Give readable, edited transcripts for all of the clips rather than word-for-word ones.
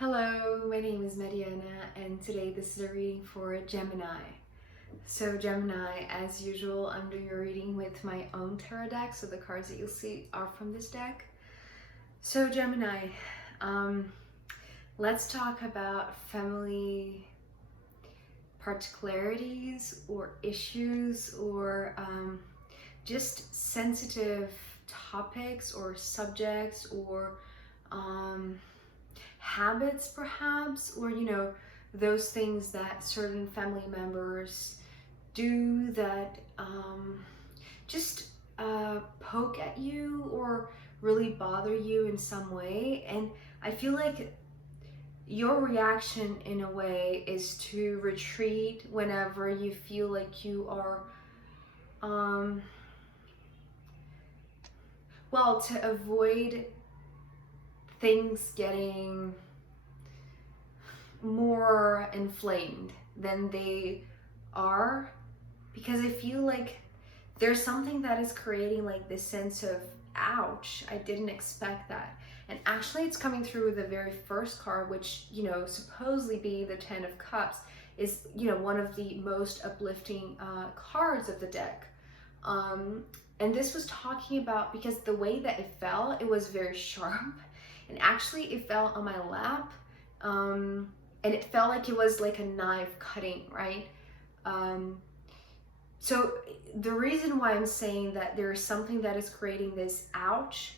Hello, my name is Mariana, and today this is a reading for Gemini. So Gemini, as usual, I'm doing a reading with my own tarot deck, so the cards that you'll see are from this deck. So Gemini, let's talk about family particularities or issues or just sensitive topics or subjects or habits perhaps, or those things that certain family members do that just poke at you or really bother you in some way. And I feel like your reaction in a way is to retreat whenever you feel like you are well, to avoid things getting more inflamed than they are, because I feel like there's something that is creating like this sense of ouch, I didn't expect that. And actually it's coming through with the very first card, which supposedly be the 10 of Cups, is one of the most uplifting cards of the deck. And this was talking about, because the way that it fell, it was very sharp. And actually it fell on my lap, and it felt like it was like a knife cutting, right? So the reason why I'm saying that there's something that is creating this ouch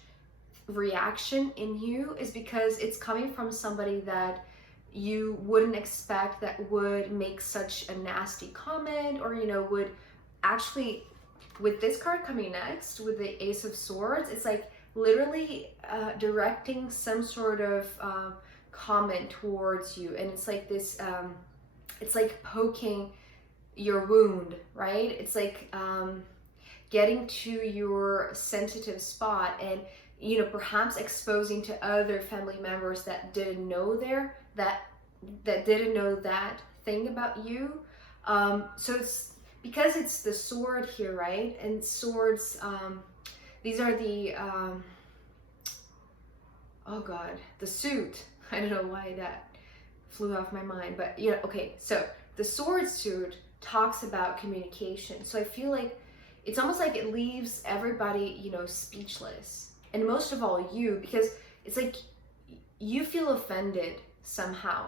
reaction in you is because it's coming from somebody that you wouldn't expect that would make such a nasty comment, or would actually, with this card coming next with the Ace of Swords, it's like literally directing some sort of comment towards you, and it's like this it's like poking your wound, right? It's like getting to your sensitive spot, and perhaps exposing to other family members that didn't know that didn't know that thing about you. So it's because it's the sword here, right? And swords, these are the, oh God, the suit. I don't know why that flew off my mind, but okay. So the sword suit talks about communication. So I feel like it's almost like it leaves everybody, speechless. And most of all you, because it's like you feel offended somehow.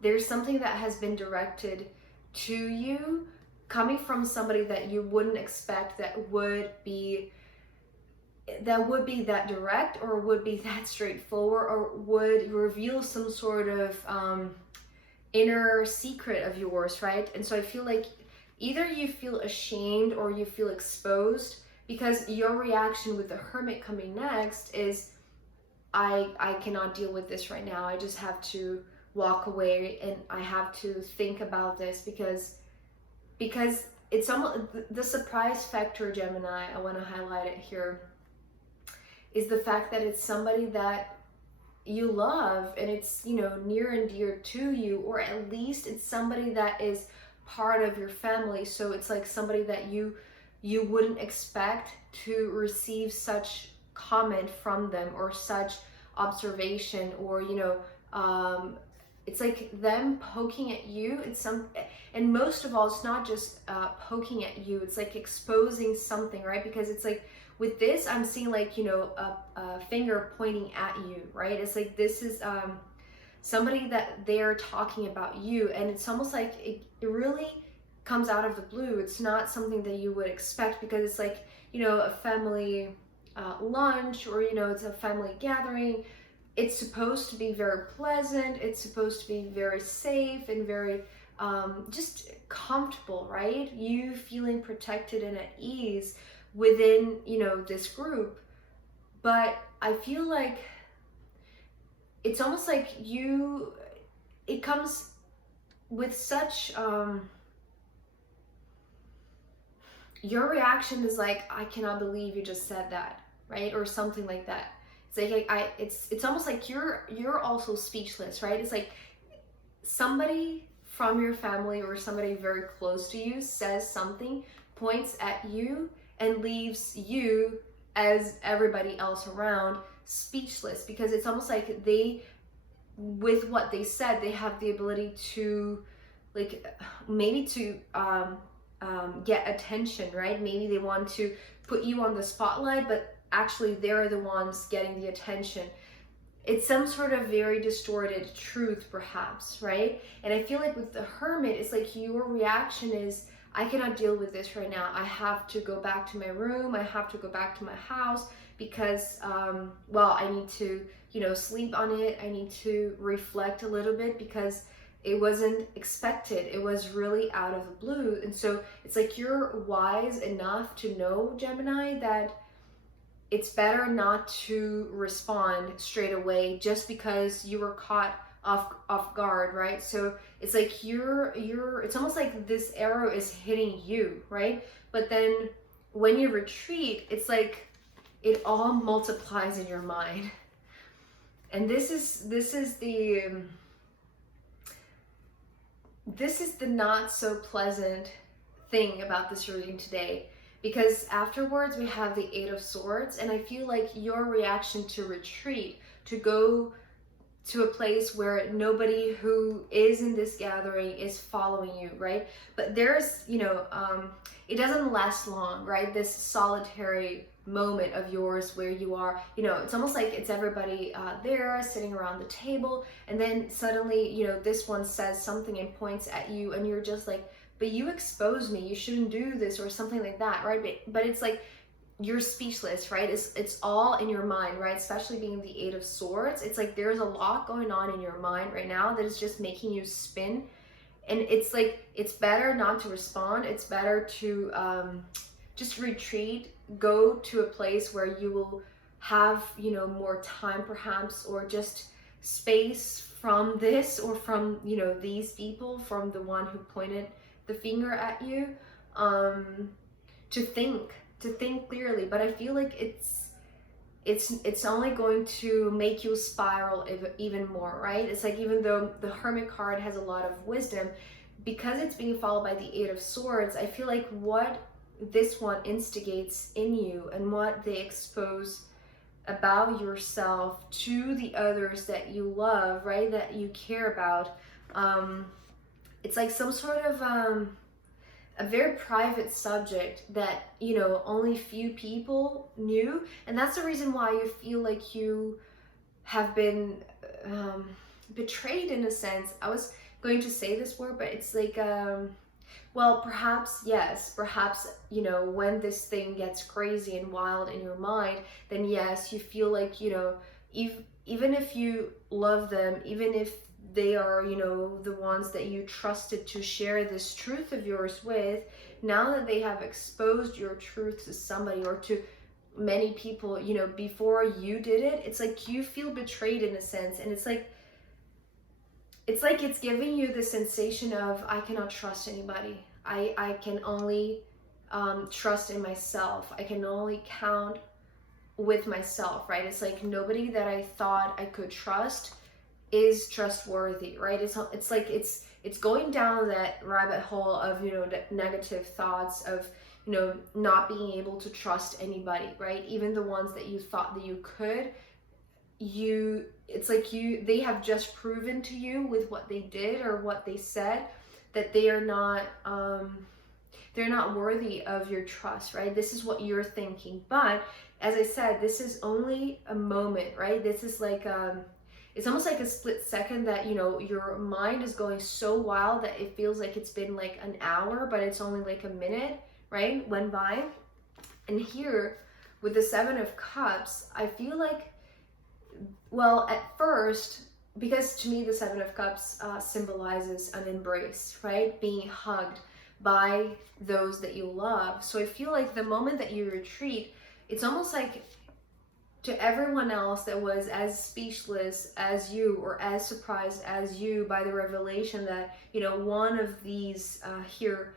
There's something that has been directed to you coming from somebody that you wouldn't expect that would be that direct, or would be that straightforward, or would reveal some sort of inner secret of yours, right? And so I feel like either you feel ashamed or you feel exposed, because your reaction with the Hermit coming next is, I cannot deal with this right now. I just have to walk away, and I have to think about this, because it's almost the surprise factor, Gemini, I want to highlight it here, is the fact that it's somebody that you love, and it's near and dear to you, or at least it's somebody that is part of your family. So it's like somebody that you wouldn't expect to receive such comment from them, or such observation, or it's like them poking at you. And most of all, it's not just poking at you, it's like exposing something, right? Because it's like with this, I'm seeing like a finger pointing at you, right? It's like this is somebody that they're talking about you, and it's almost like it really comes out of the blue. It's not something that you would expect, because it's like a family lunch, or it's a family gathering. It's supposed to be very pleasant, it's supposed to be very safe and very just comfortable, right? You feeling protected and at ease within this group. But I feel like it's almost like it comes with such your reaction is like, I cannot believe you just said that, right? Or something like that. It's like it's almost like you're also speechless, right? It's like somebody from your family or somebody very close to you says something, points at you, and leaves you, as everybody else around, speechless, because it's almost like they with what they said, they have the ability to, like, maybe to get attention, right? Maybe they want to put you on the spotlight, but actually they're the ones getting the attention. It's some sort of very distorted truth, perhaps, right? And I feel like with the Hermit, it's like your reaction is, I cannot deal with this right now. I have to go back to my room. I have to go back to my house because, well, I need to, you know, sleep on it. I need to reflect a little bit because it wasn't expected. It was really out of the blue. And so it's like you're wise enough to know, Gemini, that it's better not to respond straight away just because you were caught off guard, right? So it's like it's almost like this arrow is hitting you, right? But then when you retreat, it's like it all multiplies in your mind. And this is the not so pleasant thing about this reading today, because afterwards we have the Eight of Swords, and I feel like your reaction to retreat, to go to a place where nobody who is in this gathering is following you, right? But there's, you know, it doesn't last long, right? This solitary moment of yours where you are, you know, it's almost like it's everybody there sitting around the table, and then suddenly, you know, this one says something and points at you, and you're just like, but you exposed me, you shouldn't do this, or something like that, right? But it's like you're speechless, right? It's all in your mind, right? Especially being the Eight of Swords, it's like there's a lot going on in your mind right now that is just making you spin. And it's like, it's better not to respond. It's better to just retreat, go to a place where you will have, you know, more time perhaps, or just space from this, or from, you know, these people, from the one who pointed the finger at you, to think clearly. But I feel like it's only going to make you spiral even more, right? It's like, even though the Hermit card has a lot of wisdom, because it's being followed by the Eight of Swords, I feel like what this one instigates in you and what they expose about yourself to the others that you love, right, that you care about, it's like some sort of a very private subject that, you know, only few people knew. And that's the reason why you feel like you have been betrayed in a sense. I was going to say this word, but it's like, well, perhaps, yes, perhaps, you know, when this thing gets crazy and wild in your mind, then yes, you feel like, you know, even if you love them, even if they are, you know, the ones that you trusted to share this truth of yours with, now that they have exposed your truth to somebody or to many people, you know, before you did it, it's like you feel betrayed in a sense. And it's like it's giving you the sensation of, I cannot trust anybody. I can only trust in myself. I can only count with myself, right? It's like nobody that I thought I could trust is trustworthy, right? It's like it's going down that rabbit hole of, you know, negative thoughts of, you know, not being able to trust anybody, right? Even the ones that you thought that you could, it's like they have just proven to you with what they did or what they said that they are not they're not worthy of your trust, right? This is what you're thinking. But as I said, this is only a moment, right? This is like it's almost like a split second that, you know, your mind is going so wild that it feels like it's been like an hour, but it's only like a minute, right, went by. And here with the Seven of Cups, I feel like, well, at first, because to me the Seven of Cups symbolizes an embrace, right, being hugged by those that you love. So I feel like the moment that you retreat, it's almost like to everyone else that was as speechless as you or as surprised as you by the revelation that, you know, one of these here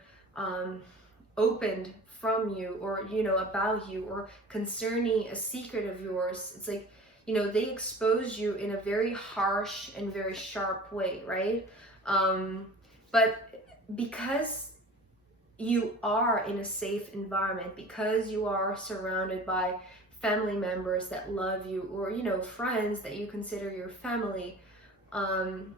opened from you, or, you know, about you, or concerning a secret of yours. It's like, you know, they expose you in a very harsh and very sharp way, right? But because you are in a safe environment, because you are surrounded by family members that love you, or, you know, friends that you consider your family,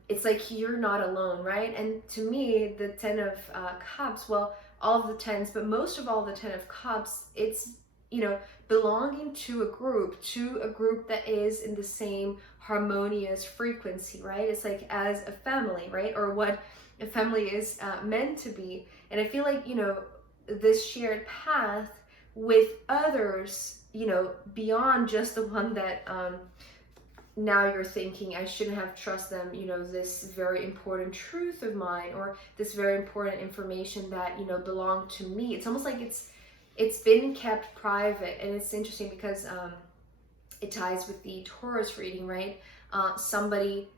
it's like you're not alone, right? And to me, the 10 of Cups, well, all of the tens, but most of all the 10 of Cups, it's, you know, belonging to a group that is in the same harmonious frequency, right? It's like as a family, right? Or what a family is meant to be. And I feel like, you know, this shared path with others, you know, beyond just the one that now you're thinking I shouldn't have trusted them, you know, this very important truth of mine, or this very important information that, you know, belonged to me. It's almost like it's been kept private. And it's interesting because it ties with the Taurus reading, right? Somebody,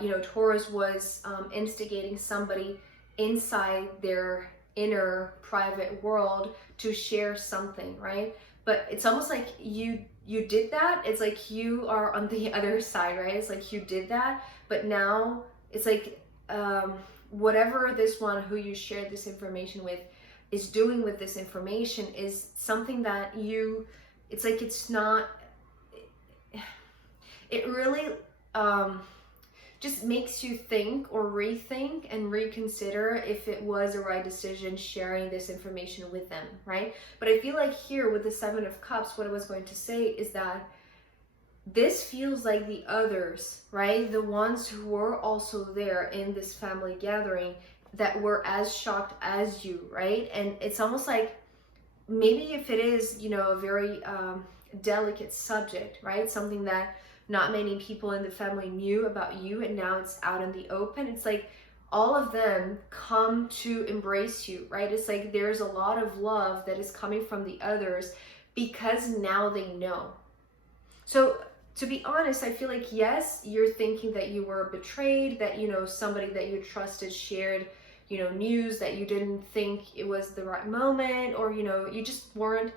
you know, Taurus was instigating somebody inside their inner private world to share something, right? But it's almost like you did that. It's like you are on the other side, right? It's like you did that, but now it's like whatever this one who you shared this information with is doing with this information is something that you, it's like it's not, it really just makes you think or rethink and reconsider if it was a right decision sharing this information with them, right? But I feel like here with the 7 of Cups, what I was going to say is that this feels like the others, right? The ones who were also there in this family gathering that were as shocked as you, right? And it's almost like maybe if it is, you know, a very delicate subject, right? Something that not many people in the family knew about you, and now it's out in the open. It's like all of them come to embrace you, right? It's like there's a lot of love that is coming from the others because now they know. So to be honest, I feel like, yes, you're thinking that you were betrayed, that, you know, somebody that you trusted shared, you know, news that you didn't think it was the right moment, or, you know, you just weren't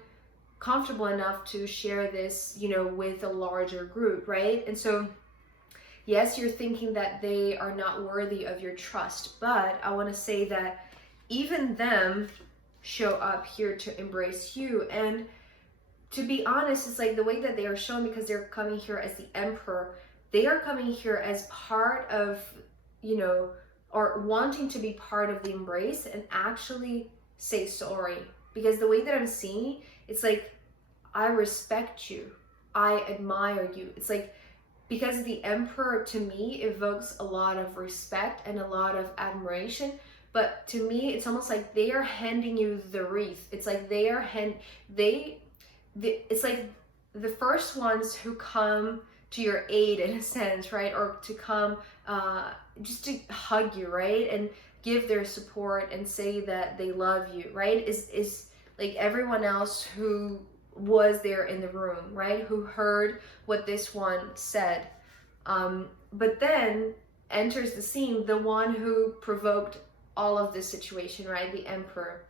comfortable enough to share this, you know, with a larger group, right? And so yes, you're thinking that they are not worthy of your trust, but I want to say that even them show up here to embrace you. And to be honest, it's like the way that they are shown, because they're coming here as the Emperor, they are coming here as part of, you know, or wanting to be part of the embrace and actually say sorry. Because the way that I'm seeing, it's like, I respect you, I admire you. It's like, because the Emperor to me evokes a lot of respect and a lot of admiration, but to me it's almost like they are handing you the wreath. It's like they are it's like the first ones who come to your aid in a sense, right? Or to come just to hug you, right? And give their support and say that they love you, right? Is like everyone else who was there in the room, right? Who heard what this one said. But then enters the scene the one who provoked all of this situation, right? The Emperor.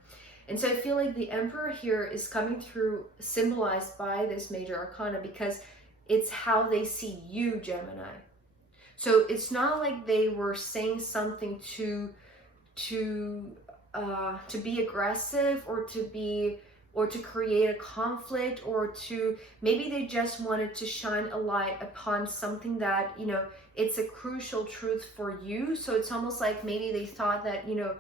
And so I feel like the Emperor here is coming through, symbolized by this major arcana, because it's how they see you, Gemini. So it's not like they were saying something to be aggressive, or to create a conflict, or to, maybe they just wanted to shine a light upon something that, you know, it's a crucial truth for you. So it's almost like maybe they thought that, you know,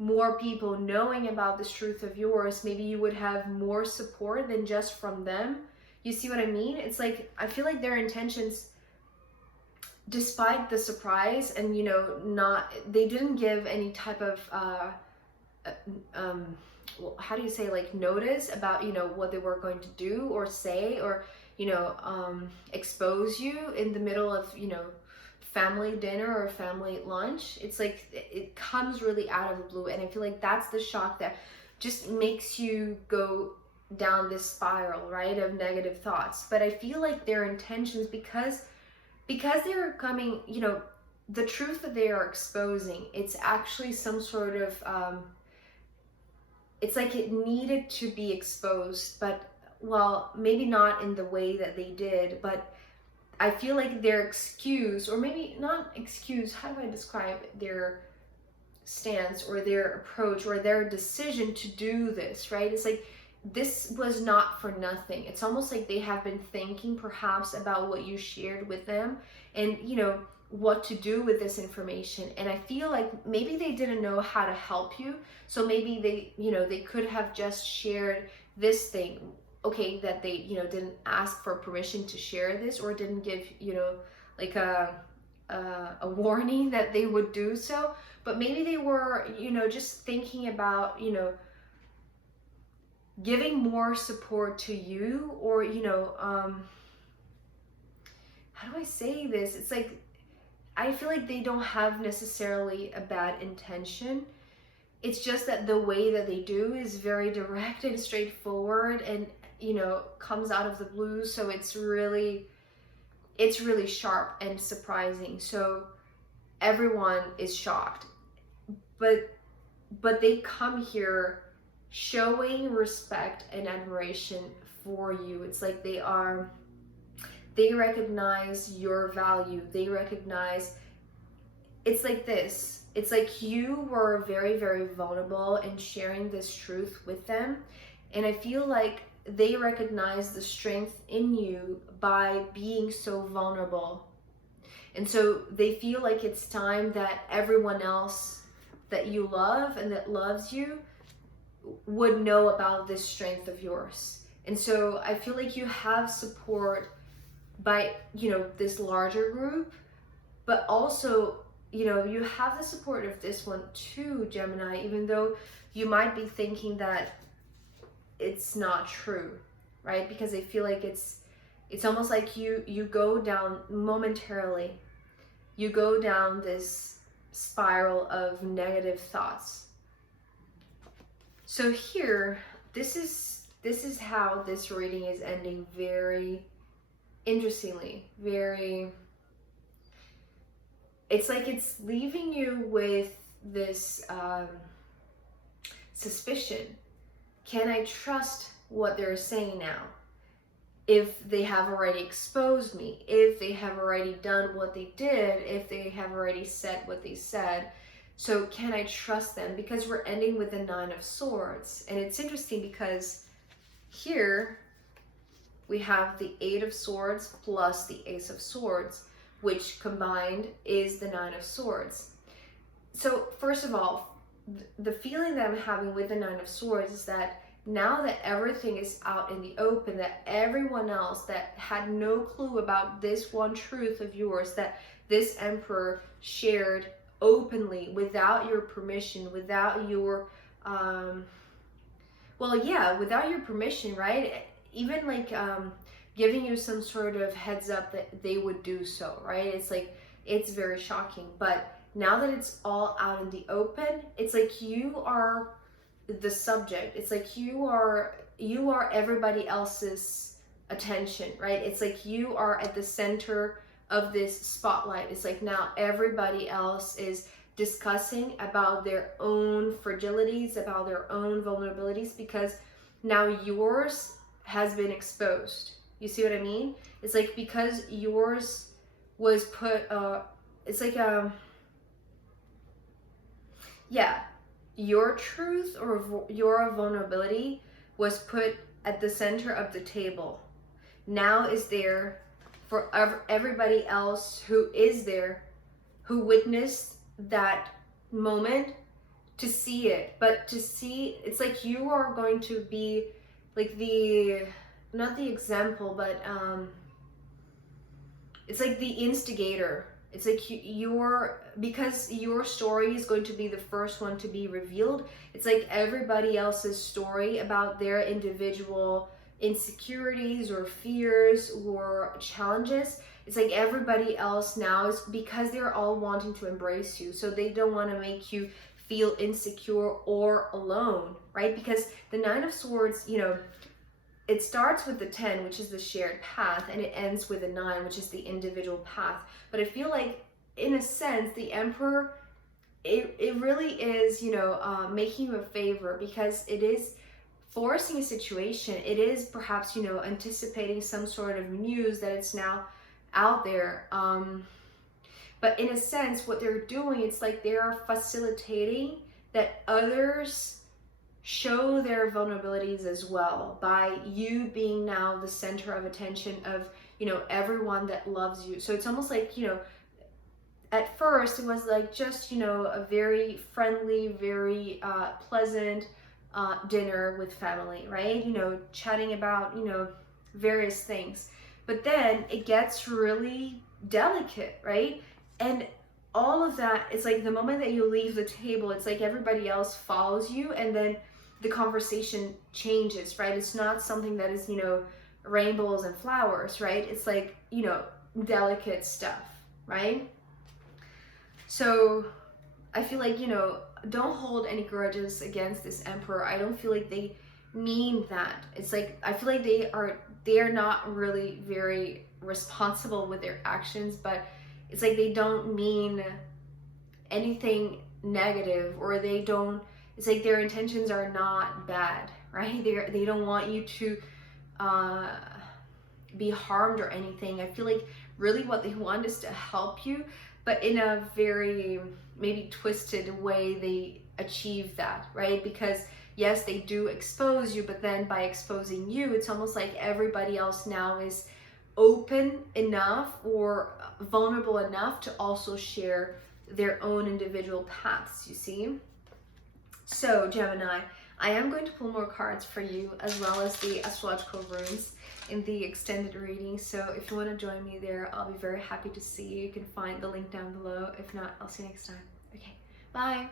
more people knowing about this truth of yours, maybe you would have more support than just from them. You see what I mean? It's like, I feel like their intentions, despite the surprise and, you know, they didn't give any type of how do you say, like, notice about, you know, what they were going to do or say, or, you know, expose you in the middle of, you know, family dinner or family lunch. It's like it comes really out of the blue, and I feel like that's the shock that just makes you go down this spiral, right, of negative thoughts. But I feel like their intentions, because they're coming, you know, the truth that they are exposing, it's actually some sort of it's like it needed to be exposed, but, well, maybe not in the way that they did, but I feel like their excuse, or maybe not excuse, how do I describe their stance or their approach or their decision to do this, right? It's like, this was not for nothing. It's almost like they have been thinking perhaps about what you shared with them, and, you know, what to do with this information. And I feel like maybe they didn't know how to help you. So maybe they, they could have just shared this thing, okay, that they, didn't ask for permission to share this, or didn't give, like a warning that they would do so. But maybe they were, just thinking about, giving more support to you, or, how do I say this? It's like, I feel like they don't have necessarily a bad intention. It's just that the way that they do is very direct and straightforward, and, comes out of the blue. So it's really sharp and surprising. So everyone is shocked, but they come here showing respect and admiration for you. It's like they recognize your value. They recognize, it's like this. It's like you were very, very vulnerable in sharing this truth with them. And I feel like they recognize the strength in you by being so vulnerable. And so they feel like it's time that everyone else that you love and that loves you would know about this strength of yours. And so I feel like you have support by, this larger group, but also, you have the support of this one too, Gemini, even though you might be thinking that it's not true, right? Because I feel like it's almost like you go down momentarily, you go down this spiral of negative thoughts. So here, this is how this reading is ending, very interestingly, it's like it's leaving you with this suspicion. Can I trust what they're saying now? If they have already exposed me, if they have already done what they did, if they have already said what they said. So can I trust them? Because we're ending with the 9 of Swords. And it's interesting because here we have the 8 of Swords plus the Ace of Swords, which combined is the 9 of Swords. So first of all, the feeling that I'm having with the 9 of Swords is that now that everything is out in the open, that everyone else that had no clue about this one truth of yours, that this Emperor shared openly without your permission, without your, without your permission, right? Even like giving you some sort of heads up that they would do so, right? It's like, it's very shocking. But now that it's all out in the open, it's like you are the subject. It's like you are everybody else's attention, right? It's like you are at the center of this spotlight. It's like now everybody else is discussing about their own fragilities, about their own vulnerabilities, because now yours has been exposed. You see what I mean? It's like because yours was put, it's like, your truth or your vulnerability was put at the center of the table. Now is there for everybody else who is there, who witnessed that moment, to see it. But to see, it's like you are going to be like not the example, but it's like the instigator. It's like because your story is going to be the first one to be revealed. It's like everybody else's story about their individual insecurities or fears or challenges. It's like everybody else now is, because they're all wanting to embrace you. So they don't want to make you feel insecure or alone, right? Because the 9 of Swords, it starts with the 10, which is the shared path, and it ends with the 9, which is the individual path. But I feel like, in a sense, the Emperor, it really is, making you a favor, because it is forcing a situation. It is perhaps, anticipating some sort of news that it's now out there. But in a sense, what they're doing, it's like they are facilitating that others show their vulnerabilities as well, by you being now the center of attention of, everyone that loves you. So it's almost like, at first it was like just, you know, a very friendly, very pleasant dinner with family, right? You know, chatting about, you know, various things. But then it gets really delicate, right? And all of that, it's like the moment that you leave the table, it's like everybody else follows you, and then the conversation changes, right? It's not something that is, you know, rainbows and flowers, right? It's like, you know, delicate stuff, right? So I feel like, you know, don't hold any grudges against this emperor. I don't feel like they mean that. It's like, I feel like they are not really very responsible with their actions, but it's like they don't mean anything negative, or they don't, it's like their intentions are not bad, right? They don't want you to be harmed or anything. I feel like really what they want is to help you, but in a very maybe twisted way they achieve that, right? Because yes, they do expose you, but then by exposing you, it's almost like everybody else now is open enough or vulnerable enough to also share their own individual paths, you see? So Gemini, I am going to pull more cards for you, as well as the astrological runes in the extended reading. So if you want to join me there, I'll be very happy to see you. You can find the link down below. If not, I'll see you next time. Okay, bye.